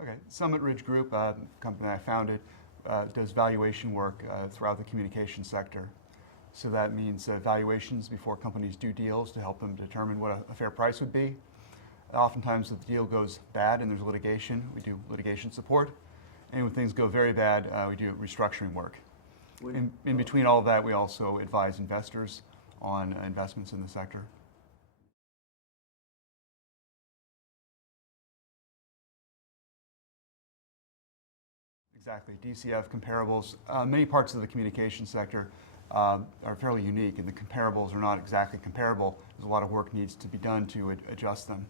Okay, Summit Ridge Group, company I founded, does valuation work throughout the communication sector. So that means valuations before companies do deals to help them determine what a fair price would be. Oftentimes if the deal goes bad and there's litigation, we do litigation support. And when things go very bad, we do restructuring work. In between all of that, we also advise investors on investments in the sector. Exactly, DCF comparables. Many parts of the communication sector are fairly unique, and the comparables are not exactly comparable. There's a lot of work needs to be done to adjust them.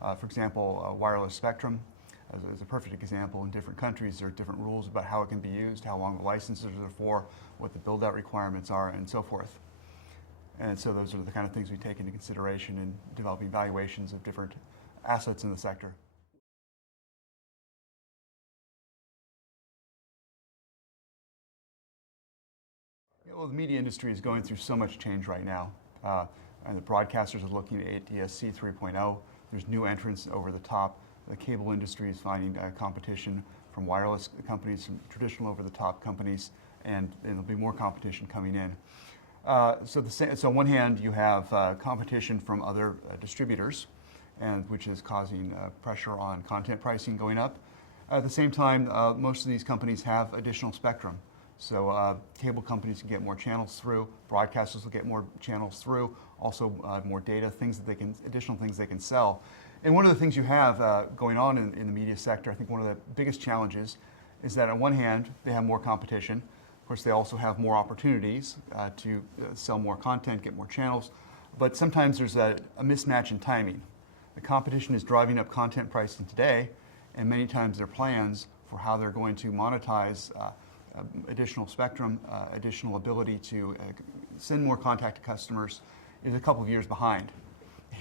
For example, wireless spectrum is a perfect example. In different countries, there are different rules about how it can be used, how long the licenses are for, what the build-out requirements are, and so forth. And so those are the kind of things we take into consideration in developing valuations of different assets in the sector. Well, the media industry is going through so much change right now. And the broadcasters are looking at ATSC 3.0. There's new entrants over the top. The cable industry is finding competition from wireless companies, from traditional over-the-top companies, and there'll be more competition coming in. So on one hand, you have competition from other distributors, and which is causing pressure on content pricing going up. At the same time, most of these companies have additional spectrum. So cable companies can get more channels through, broadcasters will get more channels through, also more data, additional things they can sell. And one of the things you have going on in the media sector, I think one of the biggest challenges is that on one hand, they have more competition. Of course, they also have more opportunities to sell more content, get more channels, but sometimes there's a mismatch in timing. The competition is driving up content pricing today, and many times their plans for how they're going to monetize additional spectrum, additional ability to send more contact to customers is a couple of years behind.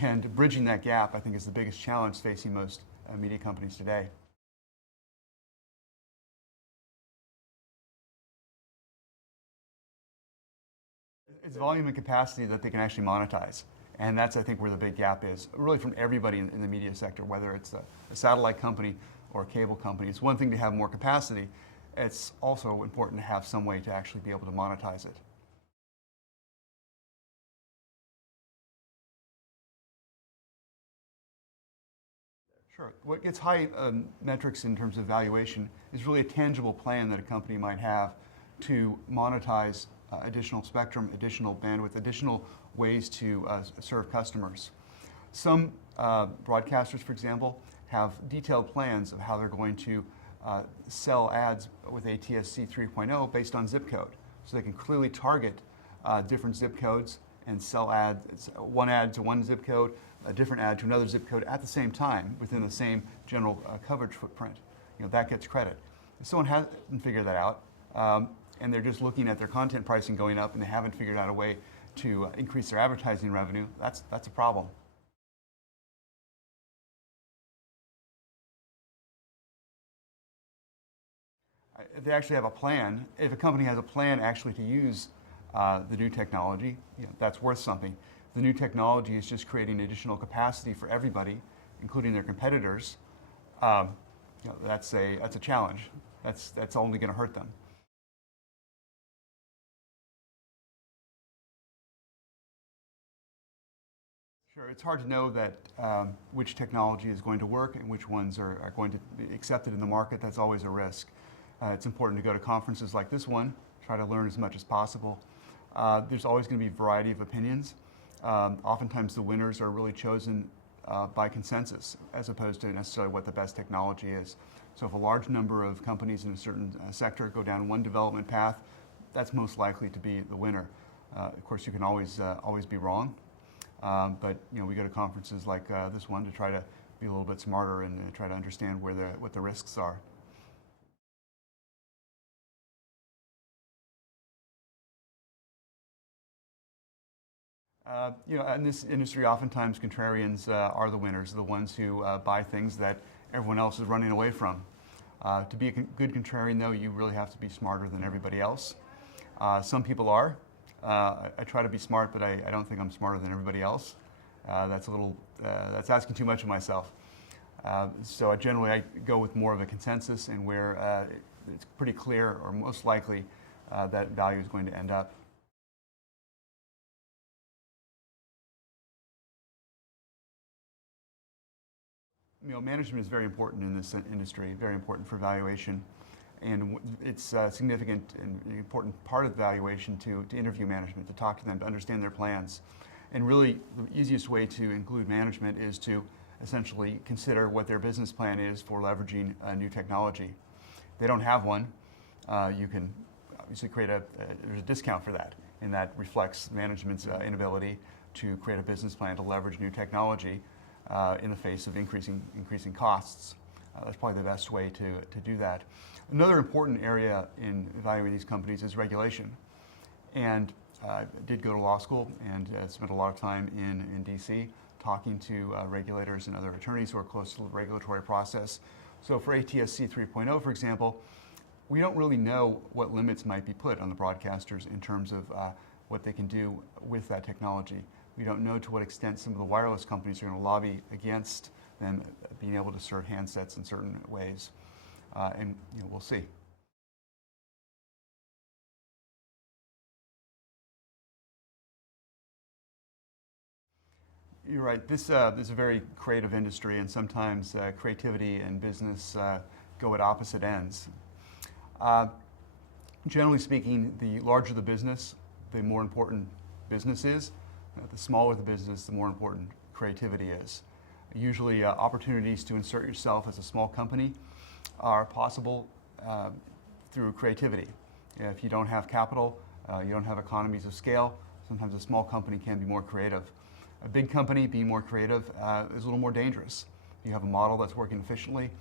And bridging that gap, I think, is the biggest challenge facing most media companies today. It's volume and capacity that they can actually monetize. And that's, I think, where the big gap is, really from everybody in the media sector, whether it's a satellite company or a cable company. It's one thing to have more capacity. It's also important to have some way to actually be able to monetize it. Sure. What gets high metrics in terms of valuation is really a tangible plan that a company might have to monetize additional spectrum, additional bandwidth, additional ways to serve customers. Some broadcasters, for example, have detailed plans of how they're going to sell ads with ATSC 3.0 based on zip code. So they can clearly target different zip codes and sell ads, one ad to one zip code, a different ad to another zip code at the same time within the same general coverage footprint. That gets credit. If someone hasn't figured that out, and they're just looking at their content pricing going up and they haven't figured out a way to increase their advertising revenue, that's a problem. If they actually have a plan, if a company has a plan actually to use the new technology, that's worth something. The new technology is just creating additional capacity for everybody, including their competitors. That's a challenge. That's only going to hurt them. Sure, it's hard to know that which technology is going to work and which ones are going to be accepted in the market. That's always a risk. It's important to go to conferences like this one, try to learn as much as possible. There's always going to be a variety of opinions. Oftentimes the winners are really chosen by consensus as opposed to necessarily what the best technology is. So if a large number of companies in a certain sector go down one development path, that's most likely to be the winner. Of course, you can always be wrong, but we go to conferences like this one to try to be a little bit smarter and try to understand what the risks are. In this industry, oftentimes contrarians are the winners, the ones who buy things that everyone else is running away from. To be a good contrarian, though, you really have to be smarter than everybody else. Some people are. I try to be smart, but I don't think I'm smarter than everybody else. That's asking too much of myself. So generally I go with more of a consensus and where it's pretty clear or most likely that value is going to end up. Management is very important in this industry, very important for valuation. And it's a significant and important part of the valuation to interview management, to talk to them, to understand their plans. And really, the easiest way to include management is to essentially consider what their business plan is for leveraging new technology. If they don't have one, you can obviously there's a discount for that, and that reflects management's inability to create a business plan to leverage new technology in the face of increasing costs. That's probably the best way to do that. Another important area in evaluating these companies is regulation. And I did go to law school and spent a lot of time in DC talking to regulators and other attorneys who are close to the regulatory process. So for ATSC 3.0, for example, we don't really know what limits might be put on the broadcasters in terms of what they can do with that technology. We don't know to what extent some of the wireless companies are going to lobby against them being able to serve handsets in certain ways. And we'll see. You're right. This is a very creative industry, and sometimes creativity and business go at opposite ends. Generally speaking, the larger the business, the more important business is. The smaller the business, the more important creativity is. Usually opportunities to insert yourself as a small company are possible through creativity. If you don't have capital, you don't have economies of scale, sometimes a small company can be more creative. A big company being more creative is a little more dangerous. You have a model that's working efficiently.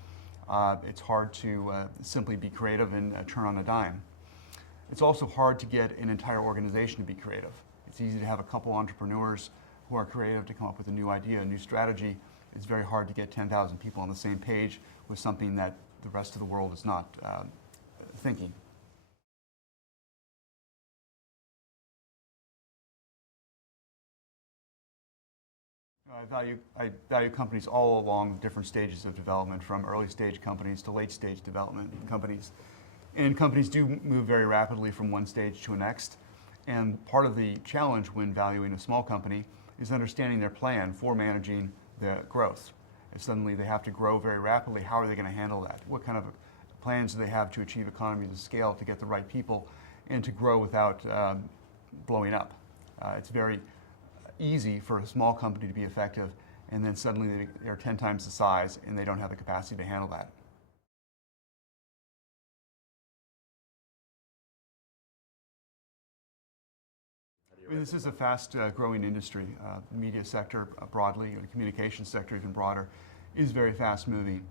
It's hard to simply be creative and turn on a dime. It's also hard to get an entire organization to be creative. It's easy to have a couple entrepreneurs who are creative to come up with a new idea, a new strategy. It's very hard to get 10,000 people on the same page with something that the rest of the world is not thinking. I value companies all along different stages of development, from early stage companies to late stage development companies. And companies do move very rapidly from one stage to the next. And part of the challenge when valuing a small company is understanding their plan for managing the growth. If suddenly they have to grow very rapidly, how are they going to handle that? What kind of plans do they have to achieve economies of scale, to get the right people, and to grow without blowing up? It's very easy for a small company to be effective, and then suddenly they're 10 times the size and they don't have the capacity to handle that. This is a fast-growing industry. The media sector broadly, the communications sector even broader, is very fast-moving,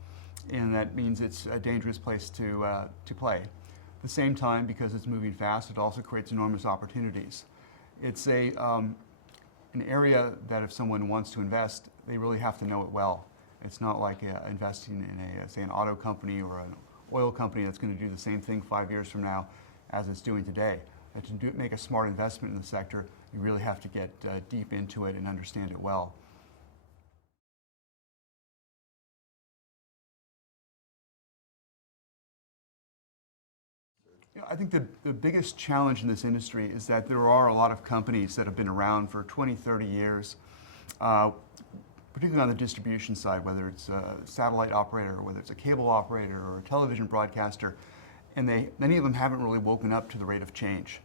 and that means it's a dangerous place to play. At the same time, because it's moving fast, it also creates enormous opportunities. It's an area that if someone wants to invest, they really have to know it well. It's not like investing in say, an auto company or an oil company that's going to do the same thing 5 years from now as it's doing today. And to make a smart investment in the sector, you really have to get deep into it and understand it well. I think the biggest challenge in this industry is that there are a lot of companies that have been around for 20, 30 years, particularly on the distribution side, whether it's a satellite operator, or whether it's a cable operator, or a television broadcaster, and many of them haven't really woken up to the rate of change.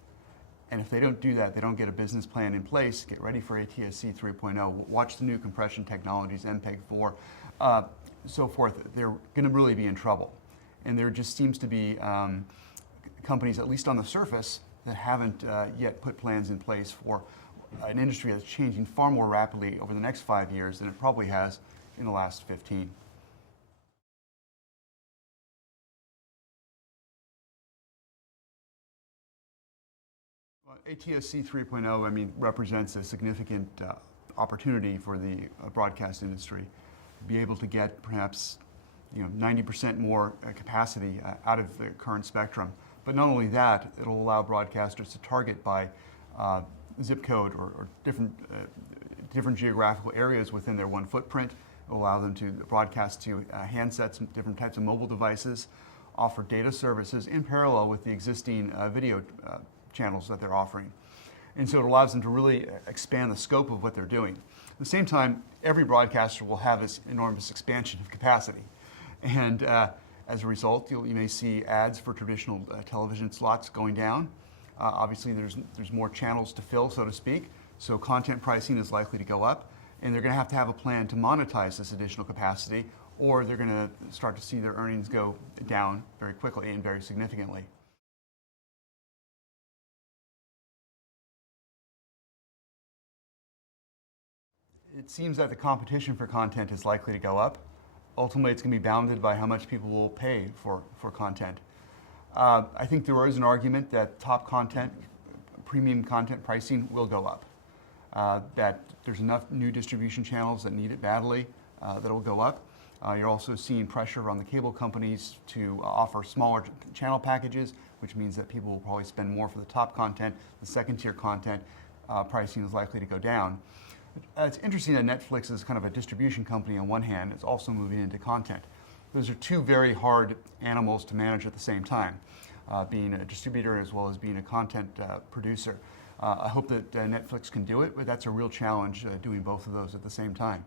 And if they don't do that, they don't get a business plan in place, get ready for ATSC 3.0, watch the new compression technologies, MPEG-4, so forth, they're going to really be in trouble. And there just seems to be companies, at least on the surface, that haven't yet put plans in place for an industry that's changing far more rapidly over the next 5 years than it probably has in the last 15. Well, ATSC 3.0, represents a significant opportunity for the broadcast industry to be able to get perhaps 90% more capacity out of the current spectrum. But not only that, it'll allow broadcasters to target by zip code or different geographical areas within their one footprint, It will allow them to broadcast to handsets, different types of mobile devices, offer data services in parallel with the existing video channels that they're offering. And so it allows them to really expand the scope of what they're doing. At the same time, every broadcaster will have this enormous expansion of capacity. And as a result, you may see ads for traditional television slots going down. Obviously, there's more channels to fill, so to speak, so content pricing is likely to go up, and they're going to have a plan to monetize this additional capacity, or they're going to start to see their earnings go down very quickly and very significantly. It seems that the competition for content is likely to go up. Ultimately, it's going to be bounded by how much people will pay for content. I think there is an argument that top content, premium content pricing will go up. That there's enough new distribution channels that need it badly that will go up. You're also seeing pressure on the cable companies to offer smaller channel packages, which means that people will probably spend more for the top content. The second tier content pricing is likely to go down. It's interesting that Netflix is kind of a distribution company on one hand. It's also moving into content. Those are two very hard animals to manage at the same time, being a distributor as well as being a content producer. I hope that Netflix can do it, but that's a real challenge doing both of those at the same time.